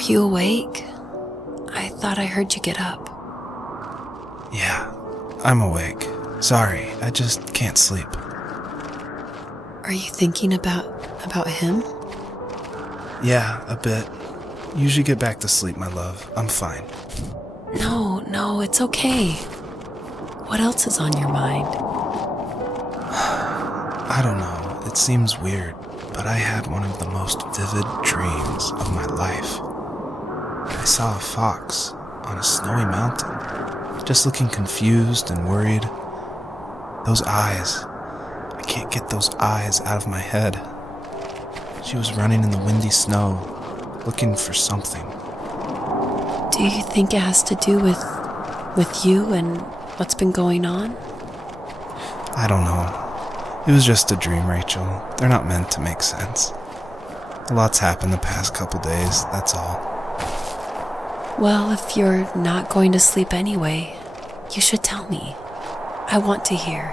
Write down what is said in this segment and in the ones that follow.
Are you awake? I thought I heard you get up. Yeah, I'm awake. Sorry, I just can't sleep. Are you thinking about him? Yeah, a bit. Usually get back to sleep, my love. I'm fine. No, it's okay. What else is on your mind? I don't know, it seems weird, but I had one of the most vivid dreams of my life. I saw a fox on a snowy mountain, just looking confused and worried. Those eyes, I can't get those eyes out of my head. She was running in the windy snow, looking for something. Do you think it has to do with you and what's been going on? I don't know. It was just a dream, Rachel. They're not meant to make sense. A lot's happened the past couple days, that's all. Well, if you're not going to sleep anyway, you should tell me. I want to hear.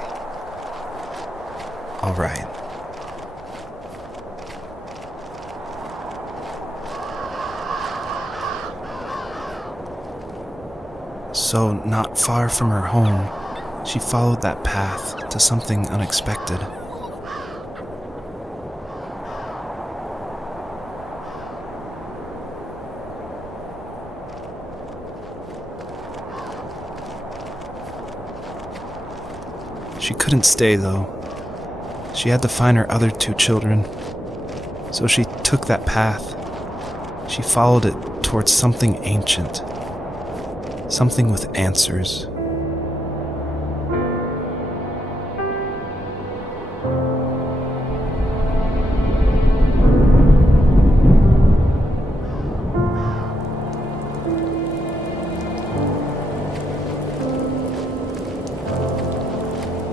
All right. So, not far from her home, she followed that path to something unexpected. She couldn't stay, though. She had to find her other 2 children. So she took that path. She followed it towards something ancient. Something with answers.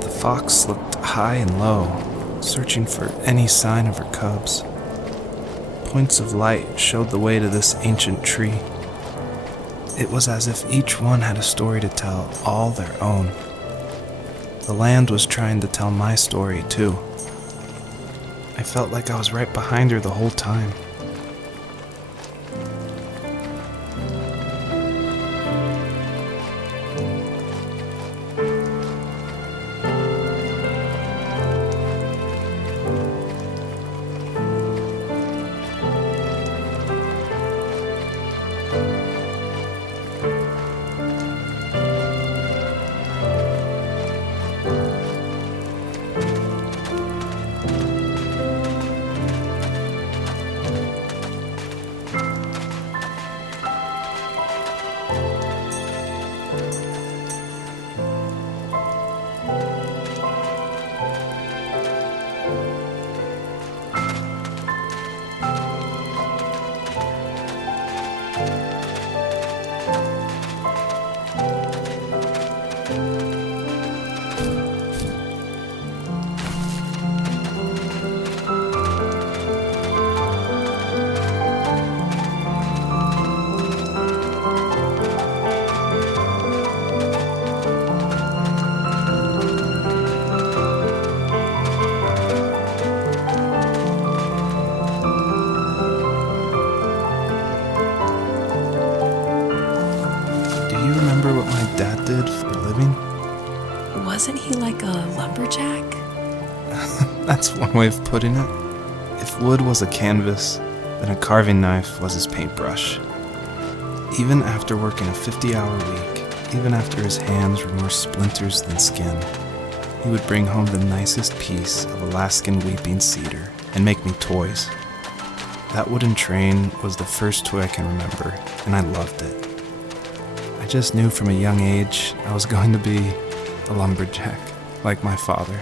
The fox looked high and low, searching for any sign of her cubs. Points of light showed the way to this ancient tree. It was as if each one had a story to tell, all their own. The land was trying to tell my story, too. I felt like I was right behind her the whole time. Do you remember what my dad did for a living? Wasn't he like a lumberjack? That's one way of putting it. If wood was a canvas, then a carving knife was his paintbrush. Even after working a 50-hour week, even after his hands were more splinters than skin, he would bring home the nicest piece of Alaskan weeping cedar and make me toys. That wooden train was the first toy I can remember, and I loved it. I just knew from a young age I was going to be a lumberjack, like my father.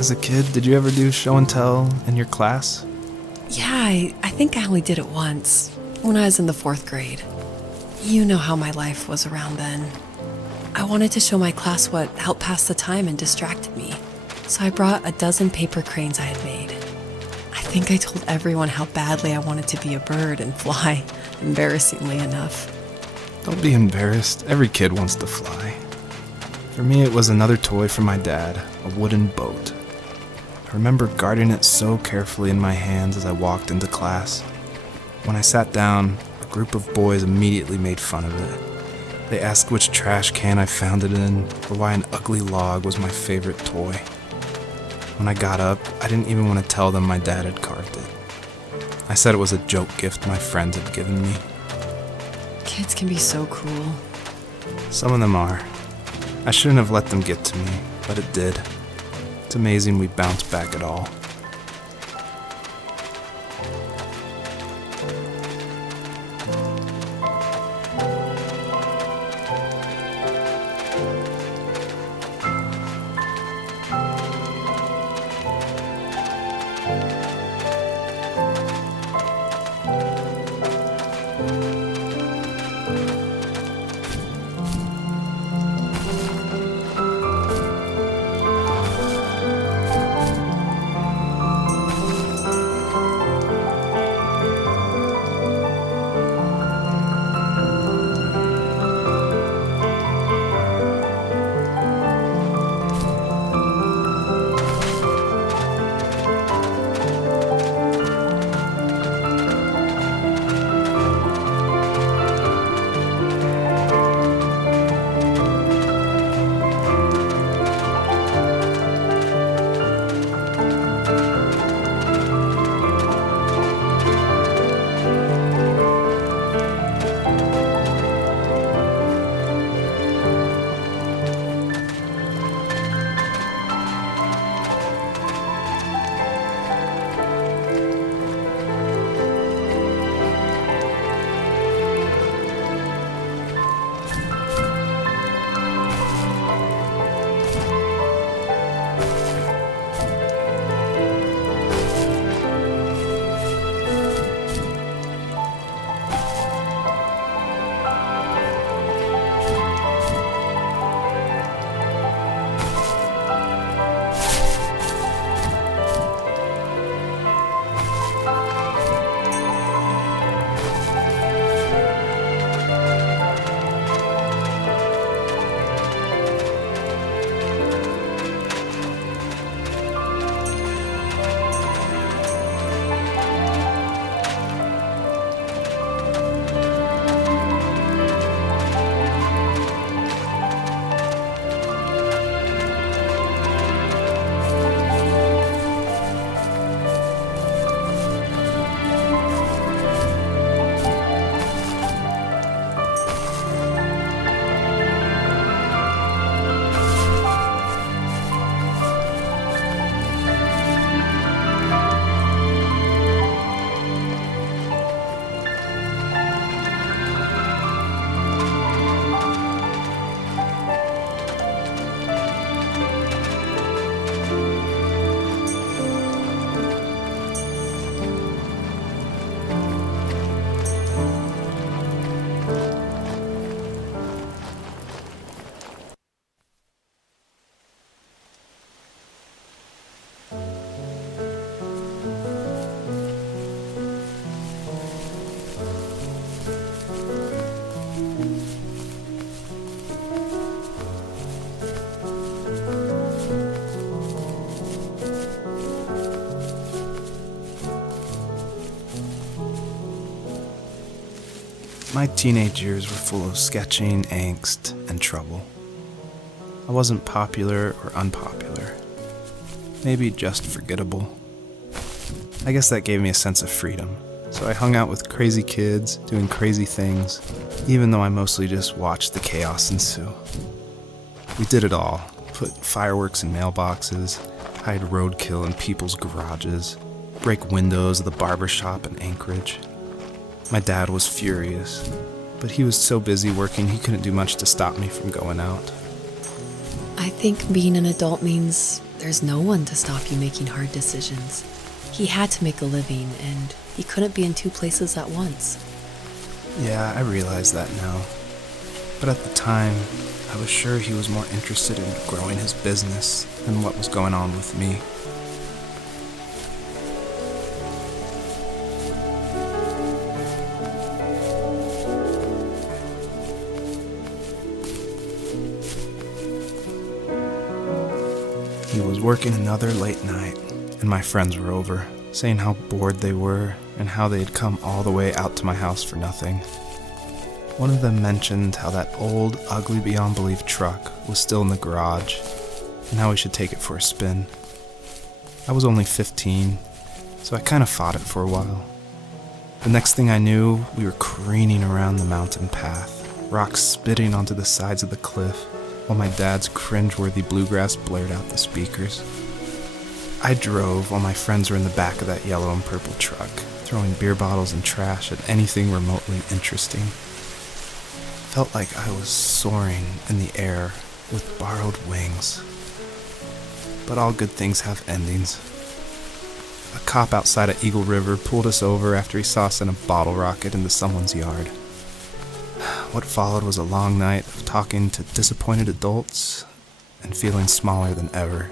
As a kid, did you ever do show and tell in your class? Yeah, I think I only did it once, when I was in the 4th grade. You know how my life was around then. I wanted to show my class what helped pass the time and distracted me, so I brought a dozen paper cranes I had made. I think I told everyone how badly I wanted to be a bird and fly, embarrassingly enough. Don't be embarrassed. Every kid wants to fly. For me, it was another toy from my dad, a wooden boat. I remember guarding it so carefully in my hands as I walked into class. When I sat down, a group of boys immediately made fun of it. They asked which trash can I found it in, or why an ugly log was my favorite toy. When I got up, I didn't even want to tell them my dad had carved it. I said it was a joke gift my friends had given me. Kids can be so cruel. Some of them are. I shouldn't have let them get to me, but it did. It's amazing we bounced back at all. My teenage years were full of sketching, angst, and trouble. I wasn't popular or unpopular. Maybe just forgettable. I guess that gave me a sense of freedom, so I hung out with crazy kids, doing crazy things, even though I mostly just watched the chaos ensue. We did it all. Put fireworks in mailboxes, hide roadkill in people's garages, break windows of the barber shop in Anchorage. My dad was furious, but he was so busy working he couldn't do much to stop me from going out. I think being an adult means There's no one to stop you making hard decisions. He had to make a living, and he couldn't be in two places at once. Yeah, I realize that now. But at the time, I was sure he was more interested in growing his business than what was going on with me. He was working another late night, and my friends were over, saying how bored they were and how they had come all the way out to my house for nothing. One of them mentioned how that old, ugly beyond belief truck was still in the garage, and how we should take it for a spin. I was only 15, so I kind of fought it for a while. The next thing I knew, we were careening around the mountain path, rocks spitting onto the sides of the cliff, while my dad's cringeworthy bluegrass blared out the speakers. I drove while my friends were in the back of that yellow and purple truck, throwing beer bottles and trash at anything remotely interesting. Felt like I was soaring in the air with borrowed wings. But all good things have endings. A cop outside of Eagle River pulled us over after he saw us send a bottle rocket into someone's yard. What followed was a long night of talking to disappointed adults and feeling smaller than ever.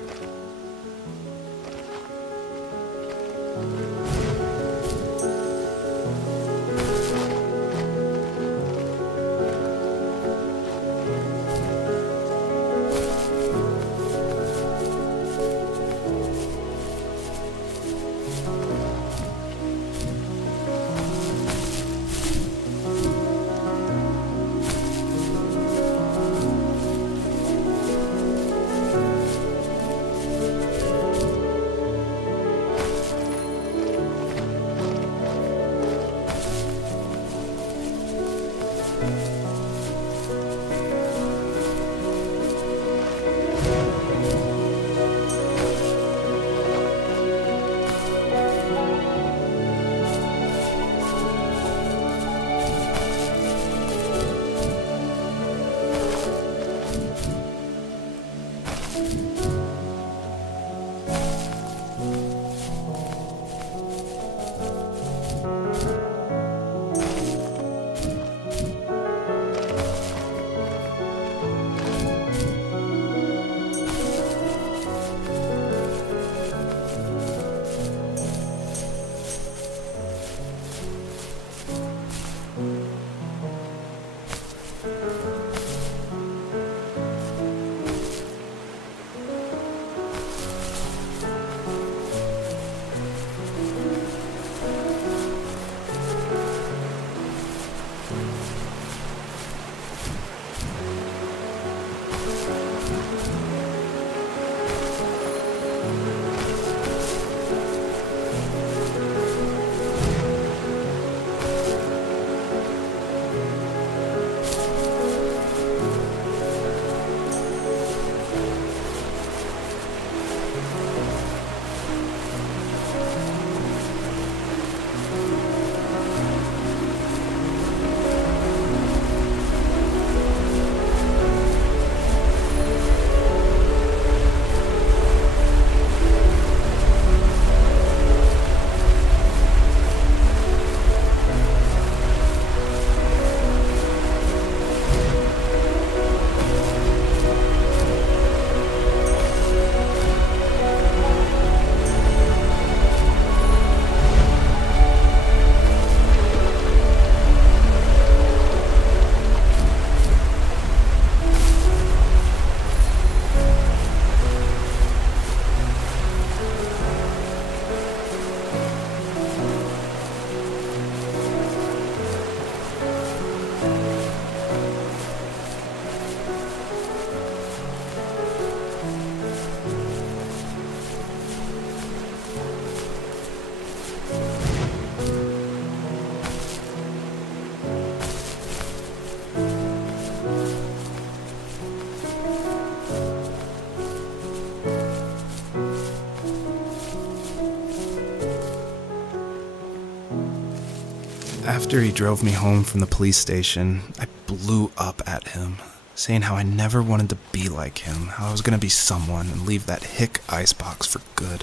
After he drove me home from the police station, I blew up at him, saying how I never wanted to be like him, how I was going to be someone and leave that hick icebox for good.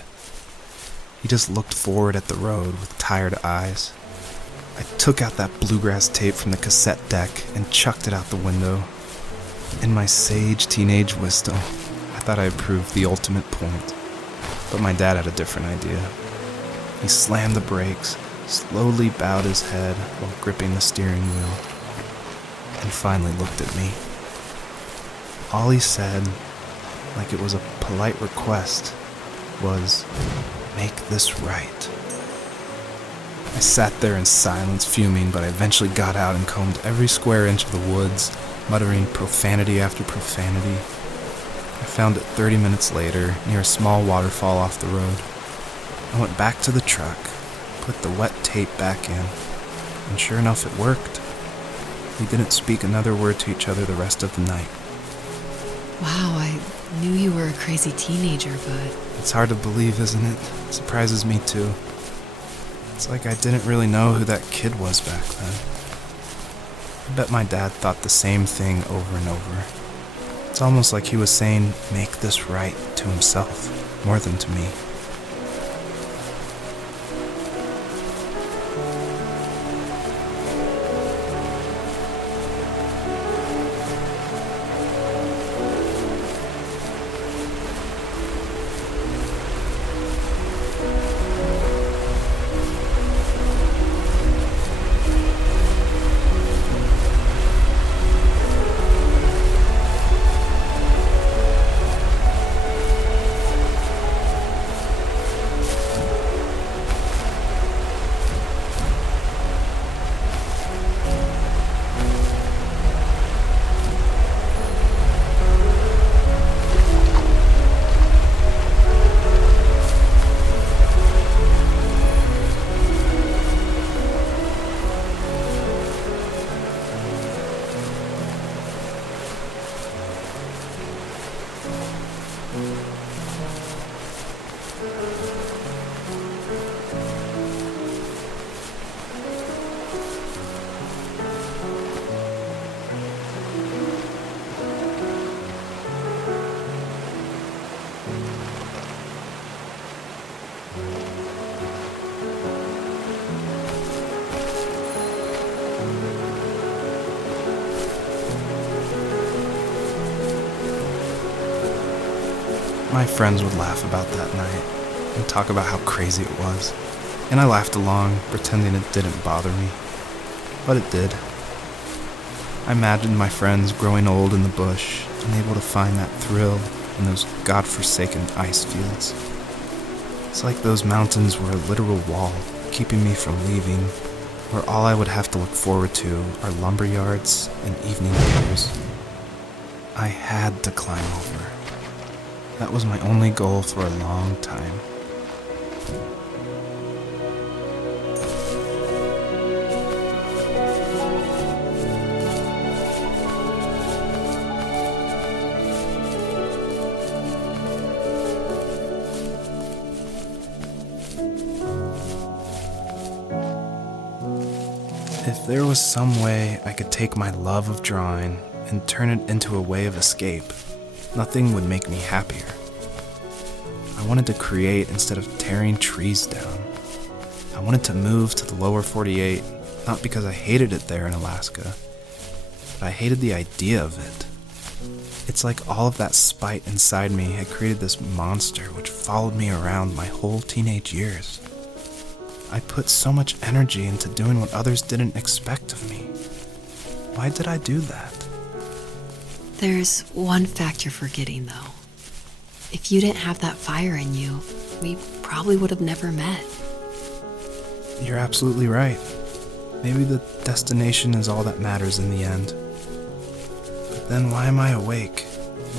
He just looked forward at the road with tired eyes. I took out that bluegrass tape from the cassette deck and chucked it out the window. In my sage teenage wisdom, I thought I had proved the ultimate point. But my dad had a different idea. He slammed the brakes, slowly bowed his head while gripping the steering wheel, and finally looked at me. All he said, like it was a polite request, was, "Make this right." I sat there in silence, fuming, but I eventually got out and combed every square inch of the woods, muttering profanity after profanity. I found it 30 minutes later, near a small waterfall off the road. I went back to the truck, put the wet tape back in, and sure enough it worked. We didn't speak another word to each other the rest of the night. Wow, I knew you were a crazy teenager, but It's hard to believe, isn't it? It surprises me too. It's like I didn't really know who that kid was back then. I bet my dad thought the same thing over and over. It's almost like he was saying, "Make this right," to himself, more than to me. My friends would laugh about that night and talk about how crazy it was, and I laughed along, pretending it didn't bother me. But it did. I imagined my friends growing old in the bush, unable to find that thrill in those godforsaken ice fields. It's like those mountains were a literal wall, keeping me from leaving, where all I would have to look forward to are lumber yards and evening views. I had to climb over. That was my only goal for a long time. If there was some way I could take my love of drawing and turn it into a way of escape, nothing would make me happier. I wanted to create instead of tearing trees down. I wanted to move to the lower 48, not because I hated it there in Alaska, but I hated the idea of it. It's like all of that spite inside me had created this monster which followed me around my whole teenage years. I put so much energy into doing what others didn't expect of me. Why did I do that? there's one fact you're forgetting, though. If you didn't have that fire in you, we probably would have never met. You're absolutely right. Maybe the destination is all that matters in the end. But then why am I awake?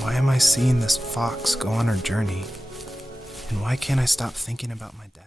Why am I seeing this fox go on her journey? And why can't I stop thinking about my dad?